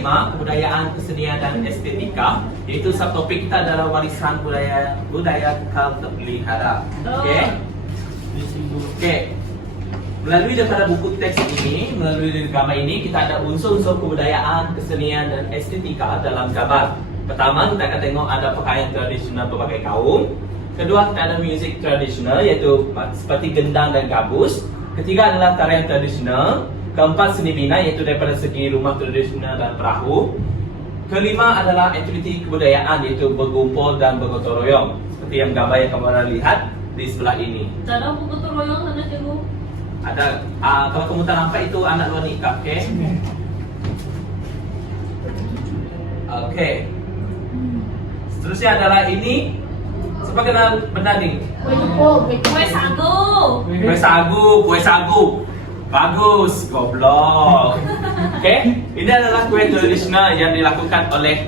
5, kebudayaan, kesenian dan estetika. Iaitu subtopik kita adalah warisan budaya tak terpelihara. Okey. Melalui daripada buku teks ini, melalui gambar ini, kita ada unsur-unsur kebudayaan, kesenian dan estetika dalam gambar. Pertama, kita akan tengok ada pakaian tradisional berbagai kaum. Kedua, kita ada muzik tradisional iaitu seperti gendang dan gabus. Ketiga adalah tarian tradisional. Keempat, seni bina iaitu daripada segi rumah tradisional dan perahu. Kelima adalah aktiviti kebudayaan iaitu bergumpul dan bergotong royong. Seperti yang gambar yang kamu lihat di sebelah ini. Cara bergotong royong mana cikgu? Ada, kalau kamu tak nampak itu anak luar nikah, okey? Okey. Seterusnya adalah ini. Siapa kenal benda ni? Kue sagu. Kue sagu. Bagus, goblok. Okey, ini adalah kue tradisional yang dilakukan oleh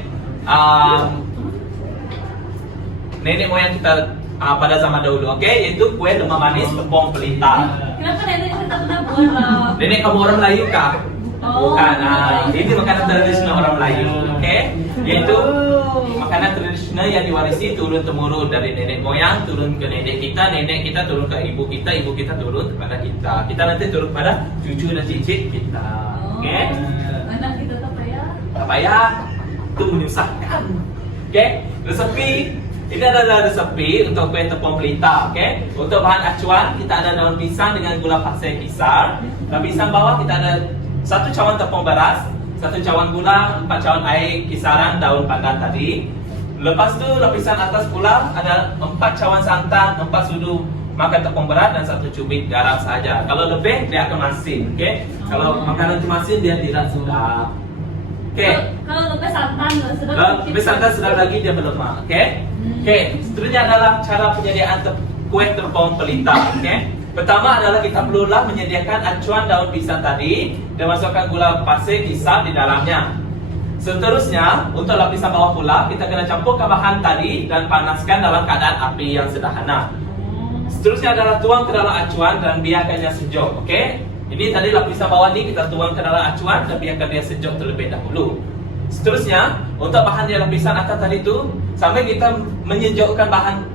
nenek moyang kita pada zaman dahulu, okey, iaitu kue lemah manis tepung pelita. Kenapa nenek kita pernah buat? Nenek kamu orang Melayu kah? Bukan. Ini makanan tradisional orang Melayu, okey? Iaitu makanan tradisional yang diwarisi turun temurun dari nenek moyang turun ke nenek kita turun ke ibu kita turun kepada kita. Kita nanti turun kepada cucu dan cicit kita. Okey? Anak kita tak payah. Tak payah. Itu menyusahkan. Okey? Resepi. Ini adalah resepi untuk kue tepung pelita, okey? Untuk bahan acuan kita ada daun pisang dengan gula pasir kisar. Daun pisang bawah kita ada 1 cawan tepung beras, 1 cawan gula, 4 cawan air kisaran daun pandan tadi. Lepas tu lapisan atas pula ada 4 cawan santan, 4 sudu makan tepung beras dan 1 cubit garam saja. Kalau lebih dia akan masin, okey? Kalau makanan itu masin dia tidak sedap. Okey. Kalau lebih santan sedap. Kalau lebih santan sedap lagi dia berlemak, okey? Okey, seterusnya adalah cara penyediaan kue tepung pelita, okey? Pertama adalah kita perlulah menyediakan acuan daun pisang tadi dan masukkan gula pasir kisar di dalamnya. Seterusnya, untuk lapisan bawah pula, kita kena campurkan bahan tadi dan panaskan dalam keadaan api yang sederhana. Seterusnya adalah tuang ke dalam acuan dan biarkannya sejuk, okey? Ini tadi lapisan bawah ni kita tuang ke dalam acuan dan biarkan dia sejuk terlebih dahulu. Seterusnya, untuk bahan di lapisan atas tadi tu, sambil kita menyejukkan bahan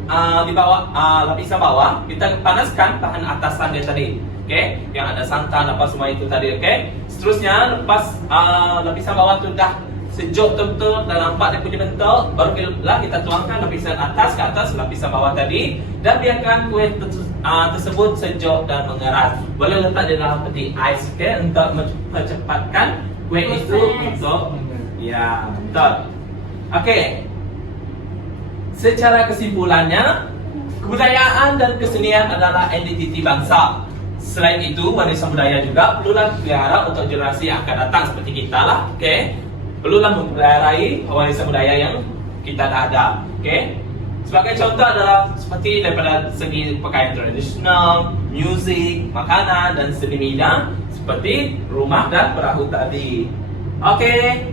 di bawah lapisan bawah, kita panaskan bahan atasan dia tadi, okey? Yang ada santan apa semua itu tadi, okey? Seterusnya, lepas lapisan bawah tu dah sejuk betul-betul dan nampak dia punya bentuk, barulah kita tuangkan lapisan atas ke atas lapisan bawah tadi dan biarkan kuih tersebut sejuk dan mengeras. Boleh letak di dalam peti ais, okey, untuk mempercepatkan kuih itu untuk ya, betul. Okey. Secara kesimpulannya, kebudayaan dan kesenian adalah identiti bangsa. Selain itu, warisan budaya juga perlulah dipelihara untuk generasi yang akan datang seperti kita lah, okey? Perlulah mempelihara warisan budaya yang kita dah ada, okey? Sebagai contoh adalah seperti daripada segi pakaian tradisional, muzik, makanan dan seni bina seperti rumah dan perahu tadi. Okey.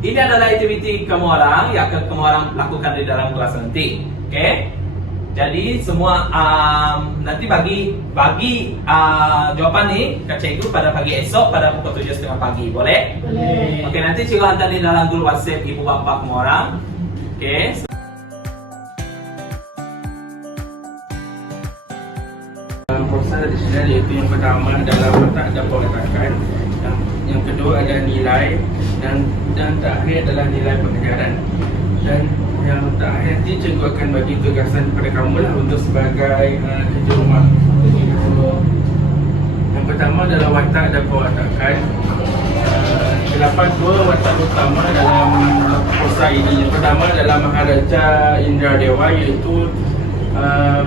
Ini adalah aktiviti kamu orang yang akan kamu orang lakukan di dalam kelas nanti, okey? Jadi semua nanti bagi jawapan ni ke cikgu pada pagi esok pada pukul 7.30 pagi, boleh? Boleh. Okey, nanti cikgu hantar di dalam grup WhatsApp ibu bapa kamu orang, okey? Proses tradisional iaitu yang pertama adalah letak dan peletakan, yang kedua adalah nilai dan terakhir adalah nilai pengajaran. Dan yang terakhir nanti cikgu akan bagi tugasan kepada kamu lah untuk sebagai kerja rumah. Yang pertama adalah watak dan perwatakan. Terdapat 2 watak utama dalam prosa ini. Yang pertama adalah Maharaja Indradewa, iaitu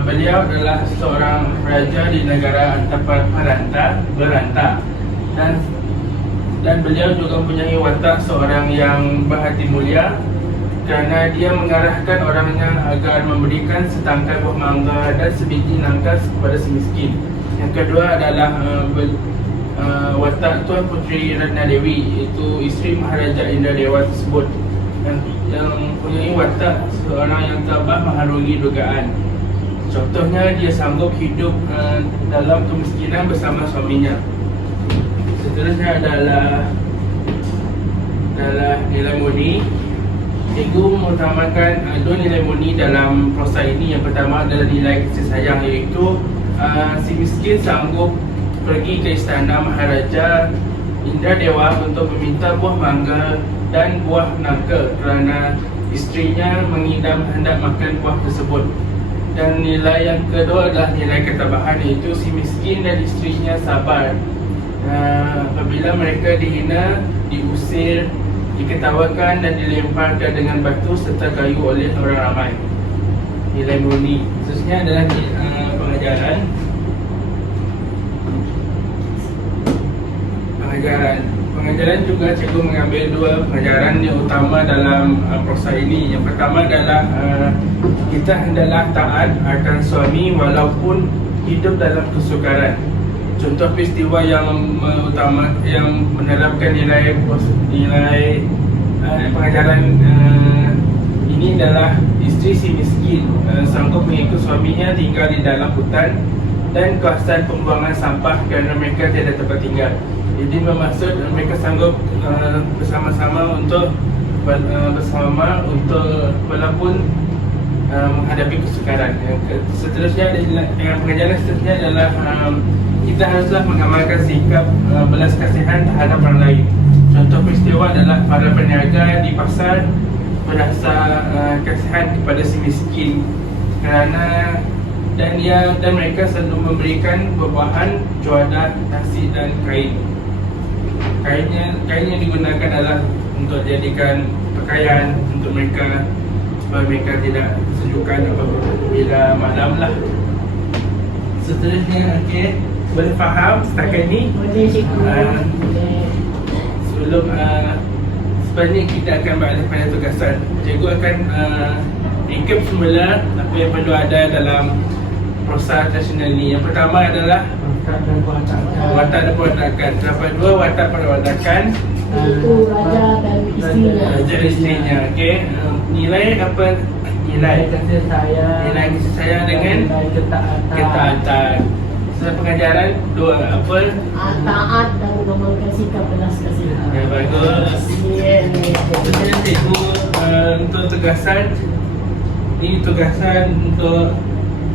beliau adalah seorang raja di negara Belanta dan beliau juga mempunyai watak seorang yang berhati mulia kerana dia mengarahkan orangnya agar memberikan setangkai buah mangga dan sebiji nangka kepada si miskin. Yang kedua adalah watak Tuan Puteri Ratna Dewi, iaitu isteri Maharaja Indradewa tersebut, yang mempunyai watak seorang yang tabah mengharungi dugaan. Contohnya, dia sanggup hidup dalam kemiskinan bersama suaminya. Seterusnya adalah adalah nilai murni. Cikgu mengutamakan dua nilai murni dalam prosa ini. Yang pertama adalah nilai kasih sayang, iaitu si miskin sanggup pergi ke istana Maharaja Indradewa untuk meminta buah mangga dan buah nangka kerana isterinya mengidam hendak makan buah tersebut. Dan nilai yang kedua adalah nilai ketabahan, iaitu si miskin dan isterinya sabar apabila mereka dihina, diusir, diketawakan dan dilemparkan dengan batu serta kayu oleh orang ramai. Nilai murni khususnya adalah pengajaran. Pengajaran juga cikgu mengambil dua pengajaran yang utama dalam prosa ini. Yang pertama adalah kita hendaklah taat akan suami walaupun hidup dalam kesukaran. Contoh peristiwa yang menerapkan nilai pengajaran ini adalah isteri si miskin sanggup mengikut suaminya tinggal di dalam hutan dan kawasan pembuangan sampah kerana mereka tiada tempat tinggal. Jadi bermaksud mereka sanggup bersama-sama untuk walaupun menghadapi kesukaran. Seterusnya dengan pengajaran seterusnya adalah kita haruslah mengamalkan sikap belas kasihan terhadap orang lain. Contoh peristiwa adalah para peniaga di pasar berasa kasihan kepada si miskin kerana dan mereka selalu memberikan buah-buahan, juadah, nasi dan kain. Kain yang digunakan adalah untuk jadikan pakaian untuk mereka supaya mereka tidak sejukan apabila malam lah. Seterusnya, okey, boleh faham setakat ni? Boleh cikgu. Sebelum sebenarnya kita akan beralih pada tugasan. Cikgu akan recap semula apa yang perlu ada dalam prosa tradisional ni. Yang pertama adalah watak dan perwatakan. Terdapat dua watak perwatakan, Itu raja dan isterinya. raja dan isterinya. Okey, nilai apa? Nilai kasih sayang, nilai kasih sayang dengan ketaatan. Pengajaran dua apa? Taat dan mengamalkan sikap belas kasihan. Ya, bagus. Kemudian cikgu untuk tugasan, ini tugasan untuk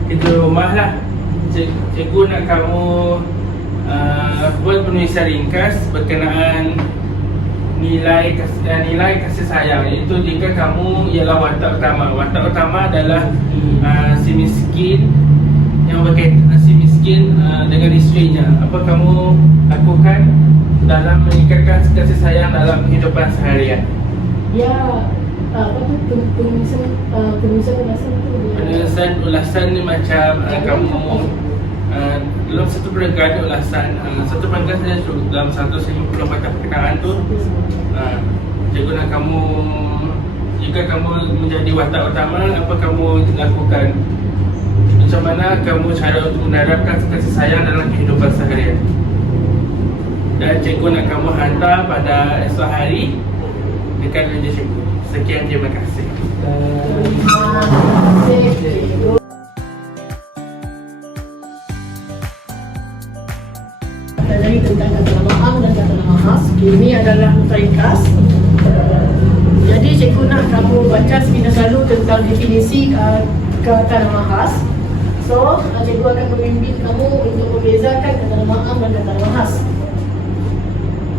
kerja rumah lah. Cikgu nak kamu buat penulisan ringkas berkenaan nilai kasih sayang, iaitu jika kamu ialah watak utama. Watak utama adalah si miskin yang berkaitan si miskin dengan isterinya. Apa kamu lakukan dalam meningkatkan kasih sayang dalam kehidupan seharian? Ya, apa tu penulisan ulasan tu? Penulisan ulasan ni macam kamu dalam satu perenggan ulasan, satu perenggan saja dalam 150 mata perkenaan tu. Cikgu nak kamu, jika kamu menjadi watak utama, apa kamu lakukan? Macam mana kamu cara untuk menerapkan kasih sayang dalam kehidupan seharian? Dan cikgu nak kamu hantar pada esok hari dekat meja cikgu. Sekian, terima kasih. Jadi tentang kata nama am dan kata nama khas. Ini adalah ringkas. Jadi cikgu nak kamu baca sepintas lalu tentang definisi kata nama khas. So, cikgu akan membimbing kamu untuk membezakan kata nama am dan kata nama khas.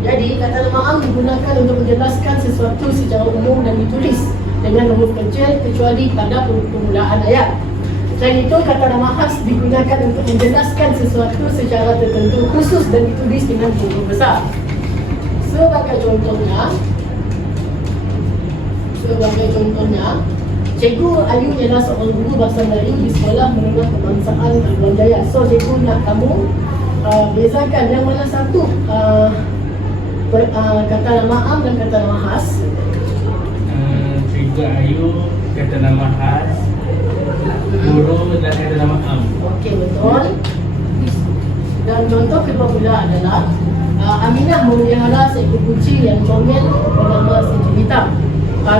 Jadi, kata nama am digunakan untuk menjelaskan sesuatu secara umum dan ditulis dengan huruf kecil kecuali pada permulaan ayat. Selain itu, kata nama khas digunakan untuk menjelaskan sesuatu secara tertentu khusus dan ditulis dengan huruf besar. Sebagai contohnya, Cikgu Ayu ialah seorang guru bahasa Melayu di Sekolah Menengah Kebangsaan Labuan Jaya. So, cikgu nak kamu bezakan yang mana satu kata nama am dan kata nama khas. Cikgu Ayu kata nama khas, guru dan kata nama am. Okey, betul. Dan contoh kedua pula adalah Aminah memelihara seekor kucing yang comel bernama Siti Hitam.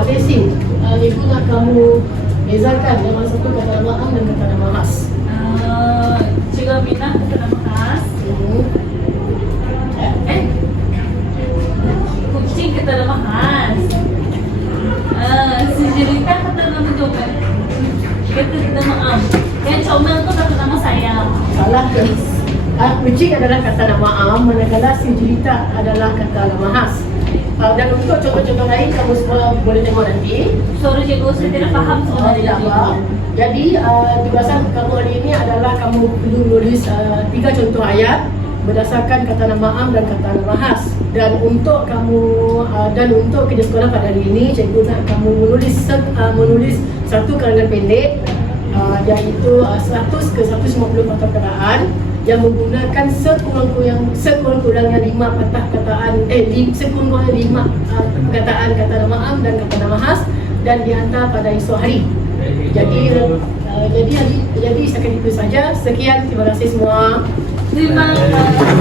Tesin, cikgu nak kamu bezakan yang mana satu kata nama am dan kata nama khas. Cikgu Aminah kata nama khas. Kucing kata kata nama khas. Si Jelita kata nama Jomen. Kata nama Am. Yang Comel tu kata nama sayang. Salah guys. Kucing adalah kata nama am, manakala si Jelita adalah kata nama khas. Dan untuk contoh-contoh lain kamu semua boleh tengok nanti. Sorry cikgu, saya tidak faham sebenarnya. Tidak apa. Jadi tugasan kamu hari ini adalah kamu perlu menulis 3 contoh ayat berdasarkan kata nama am dan kata nama khas. Dan untuk kerja sekolah pada hari ini, cikgu nak kamu menulis satu karangan pendek, iaitu 100 ke 150 patah perkataan yang menggunakan sekurang-kurangnya 5 patah perkataan, sekurang-kurangnya 5 perkataan kata nama am dan kata nama khas, dan dihantar pada esok hari. Jadi setakat itu saja. Sekian, terima kasih semua. Terima kasih.